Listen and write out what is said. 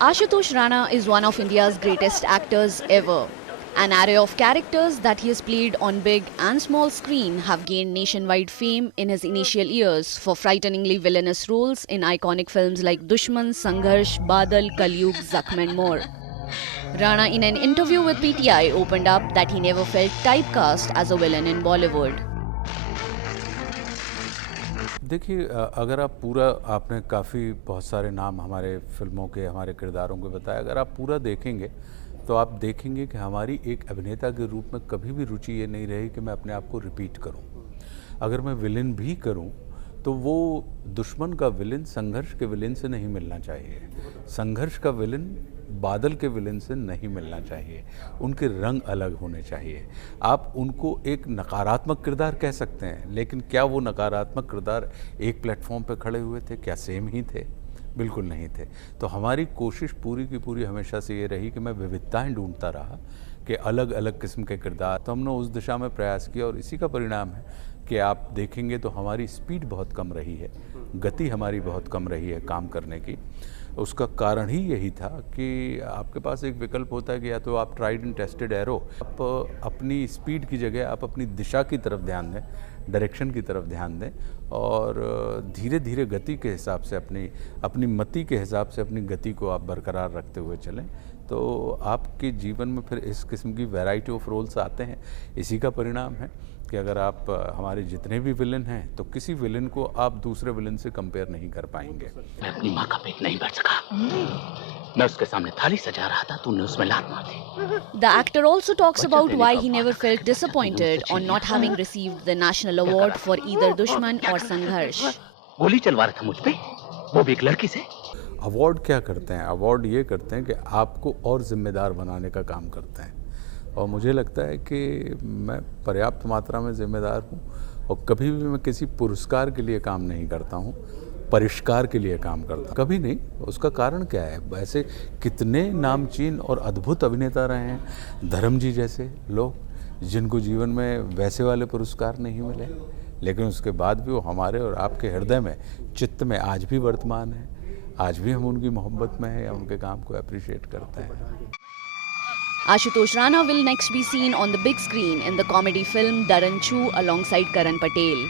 Ashutosh Rana is one of India's greatest actors ever. An array of characters that he has played on big and small screen have gained nationwide fame in his initial years for frighteningly villainous roles in iconic films like Dushman, Sangharsh, Badal, Kalyug, Zakham and more. Rana, in an interview with PTI, opened up that he never felt typecast as a villain in Bollywood. देखिए, अगर आप पूरा, आपने काफ़ी बहुत सारे नाम हमारे फिल्मों के, हमारे किरदारों के बताए, अगर आप पूरा देखेंगे तो आप देखेंगे कि हमारी एक अभिनेता के रूप में कभी भी रुचि ये नहीं रही कि मैं अपने आप को रिपीट करूं। अगर मैं विलेन भी करूं तो वो दुश्मन का विलेन संघर्ष के विलेन से नहीं मिलना चाहिए, संघर्ष का विलेन बादल के विलेन से नहीं मिलना चाहिए। उनके रंग अलग होने चाहिए। आप उनको एक नकारात्मक किरदार कह सकते हैं, लेकिन क्या वो नकारात्मक किरदार एक प्लेटफॉर्म पे खड़े हुए थे? क्या सेम ही थे? बिल्कुल नहीं थे। तो हमारी कोशिश पूरी की पूरी हमेशा से ये रही कि मैं विविधताएं ढूंढता रहा कि अलग अलग किस्म के किरदार, तो हमने उस दिशा में प्रयास किया और इसी का परिणाम है कि आप देखेंगे तो हमारी स्पीड बहुत कम रही है, गति हमारी बहुत कम रही है काम करने की। उसका कारण ही यही था कि आपके पास एक विकल्प होता है कि या तो आप ट्राइड एंड टेस्टेड एरो, आप अपनी स्पीड की जगह आप अपनी दिशा की तरफ ध्यान दें, डायरेक्शन की तरफ ध्यान दें और धीरे धीरे गति के हिसाब से अपनी मति के हिसाब से अपनी गति को आप बरकरार रखते हुए चलें, तो आपके जीवन में फिर इस किस्म की वैरायटी ऑफ रोल्स आते हैं। इसी का परिणाम है कि अगर आप हमारे जितने भी विलेन हैं तो किसी विलेन को आप दूसरे विलेन से कंपेयर नहीं कर पाएंगे। मैं अपनी माँ का पेट नहीं भर सका, मैं उसके सामने थाली सजा रहा था, तूने उसमें लात मार दी। The actor also talks about why he never felt disappointed on not having received the national award for either Dushman or Sangharsh. गोली चलवा रहा था मुझ पे, वो भी एक लड़की से। अवार्ड क्या करते हैं? अवार्ड ये करते हैं कि आपको और जिम्मेदार बनाने का काम करते हैं, और मुझे लगता है कि मैं पर्याप्त मात्रा में जिम्मेदार हूँ और कभी भी मैं किसी पुरस्कार के लिए काम नहीं करता हूँ, परिष्कार के लिए काम करता हूँ, कभी नहीं। उसका कारण क्या है? वैसे कितने नामचीन और अद्भुत अभिनेता रहे हैं, धर्म जी जैसे लोग जिनको जीवन में वैसे वाले पुरस्कार नहीं मिले, लेकिन उसके बाद भी वो हमारे और आपके हृदय में, चित्त में आज भी वर्तमान है। आज भी हम उनकी मोहब्बत में हैं या उनके काम को अप्रिशिएट करते हैं। Ashutosh Rana will next be seen on the big screen in the comedy film Dharan Chu alongside Karan Patel.